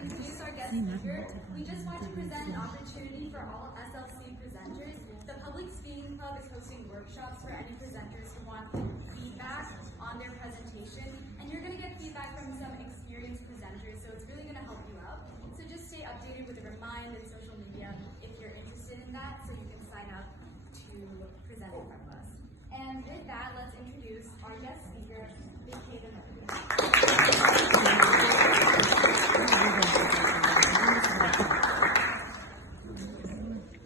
introduce our guest speaker, we just want to present an opportunity for all SLC presenters. The Public Speaking Club is hosting workshops for any presenters who want feedback on their presentation, and you're going to get feedback from some experienced presenters, so it's really going to help you out. So just stay updated with the Remind and social media if you're interested in that, so you can sign up to present in front of us. And with that, let's introduce our guest speaker, Ms. Kayla Murphy.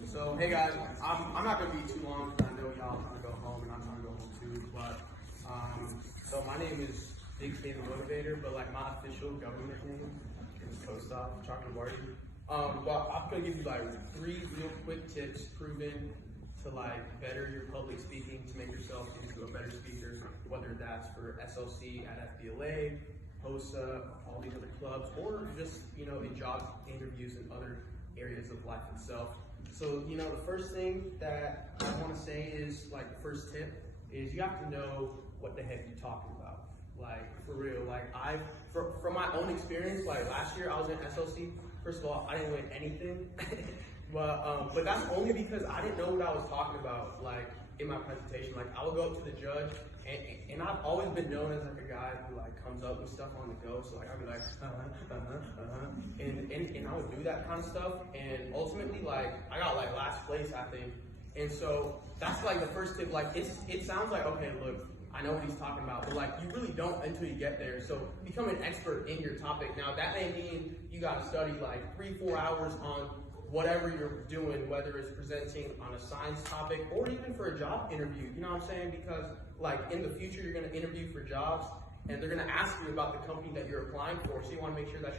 So, hey guys, I'm not going to be too long because I know y'all trying to go home and I'm trying to go home too, but, so my name is Big State Motivator, but like my official government name is Post-Op, Chocolate Marty. But I'm going to give you like 3 real quick tips proven to like better your public speaking, to make yourself into a better speaker, whether that's for SLC at FBLA, HOSA, all these other clubs, or just, you know, in job interviews and other areas of life itself. So, you know, the first thing that I want to say is, like, the first tip is you have to know what the heck you're talking about. Like, for real, like, from my own experience, like, last year I was in SLC. First of all, I didn't win anything, but that's only because I didn't know what I was talking about, like, in my presentation. Like, I would go up to the judge, and I've always been known as like a guy who like comes up with stuff on the go. So like I'd be like, and I would do that kind of stuff. And ultimately, like I got like last place, I think. And so that's like the first tip. Like it sounds like, okay, look, I know what he's talking about, but like you really don't until you get there. So become an expert in your topic. Now that may mean you got to study like 3-4 hours on whatever you're doing, whether it's presenting on a science topic or even for a job interview, you know what I'm saying? Because like in the future, you're gonna interview for jobs and they're gonna ask you about the company that you're applying for. So you wanna make sure that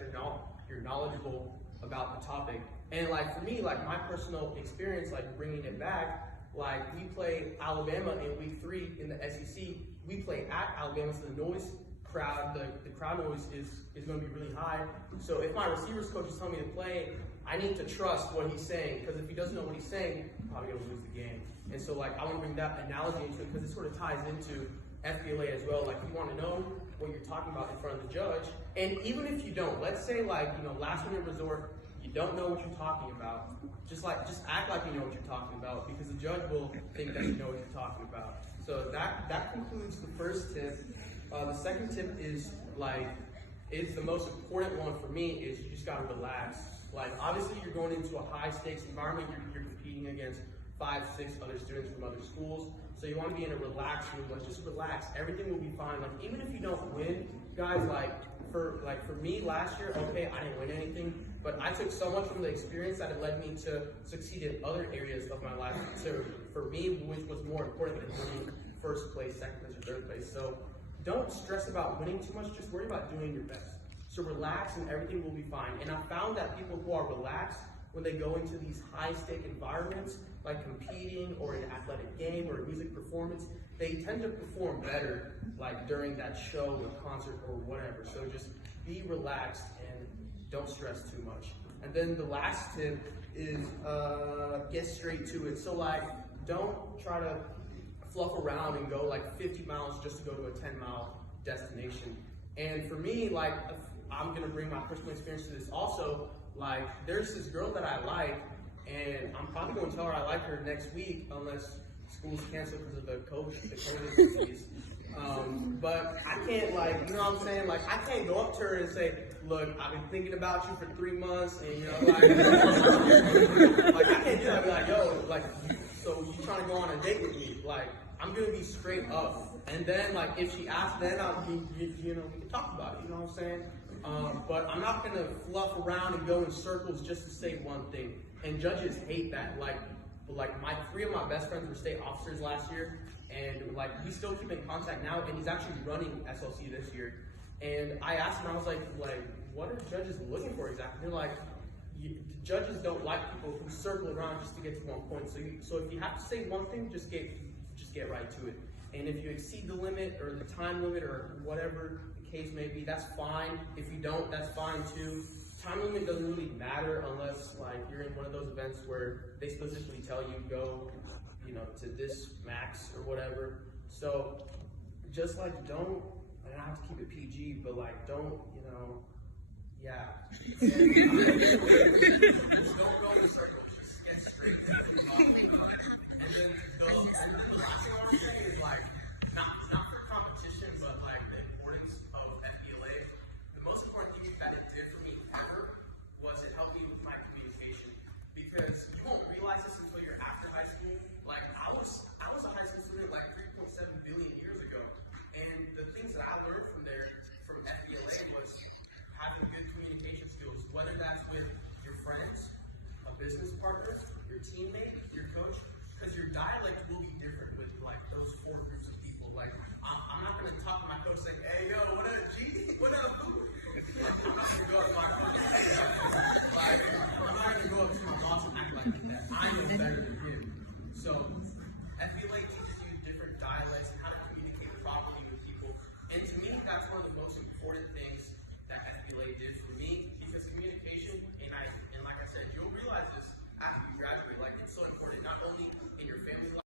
you're knowledgeable about the topic. And like for me, like my personal experience, like bringing it back, like we play Alabama in week 3 in the SEC. We play at Alabama, so the noise crowd, the crowd noise is gonna be really high. So if my receivers coach is telling me to play, I need to trust what he's saying, because if he doesn't know what he's saying, he's probably going to lose the game. And so, like, I want to bring that analogy into it because it sort of ties into FBLA as well. Like, you want to know what you're talking about in front of the judge. And even if you don't, let's say, like, you know, last minute resort, you don't know what you're talking about. Just act like you know what you're talking about, because the judge will think that you know what you're talking about. So that concludes the first tip. The second tip is, like, it's the most important one for me, is you just got to relax. Like, obviously, you're going into a high-stakes environment. You're competing against 5-6 other students from other schools. So you want to be in a relaxed room. Like, just relax. Everything will be fine. Like, even if you don't win, guys, for me last year, okay, I didn't win anything, but I took so much from the experience that it led me to succeed in other areas of my life, for me, which was more important than winning first place, second place, or third place. So don't stress about winning too much. Just worry about doing your best. So relax and everything will be fine. And I found that people who are relaxed, when they go into these high-stake environments, like competing or an athletic game or a music performance, they tend to perform better like during that show or concert or whatever. So just be relaxed and don't stress too much. And then the last tip is get straight to it. So like, don't try to fluff around and go like 50 miles just to go to a 10-mile destination. And for me, like, I'm gonna bring my personal experience to this also. Like, there's this girl that I like, and I'm probably gonna tell her I like her next week, unless school's canceled because of the COVID disease. But I can't, like, you know what I'm saying? Like, I can't go up to her and say, look, I've been thinking about you for 3 months, and you know, like, I can't do that. I'd be like, yo, like, so you trying to go on a date with me? Like, I'm gonna be straight up. And then, like, if she asks, then you know, we can talk about it, you know what I'm saying? But I'm not gonna fluff around and go in circles just to say one thing. And judges hate that. Like 3 of my best friends were state officers last year, and like we still keep in contact now. And he's actually running SLC this year. And I asked him, I was like, what are judges looking for exactly? They're like, judges don't like people who circle around just to get to one point. So if you have to say one thing, just get right to it. And if you exceed the limit or the time limit or whatever the case may be, that's fine. If you don't, that's fine too. Time limit doesn't really matter unless like you're in one of those events where they specifically tell you go, you know, to this max or whatever. So just like don't, and I have to keep it PG, but like don't, you know, Yeah. And, don't go in circles. Just get straight to the point. And then the last thing I want to say is like, not for competition, but like the importance of FBLA. The most important thing that it did for me ever was it helped me with my communication. Because you won't realize this until you're after high school. Like I was a high school student like 3.7 billion years ago. And the things that I learned from FBLA was having good communication skills, whether that's with your friends, a business partner, your teammate, your coach, because your dialect will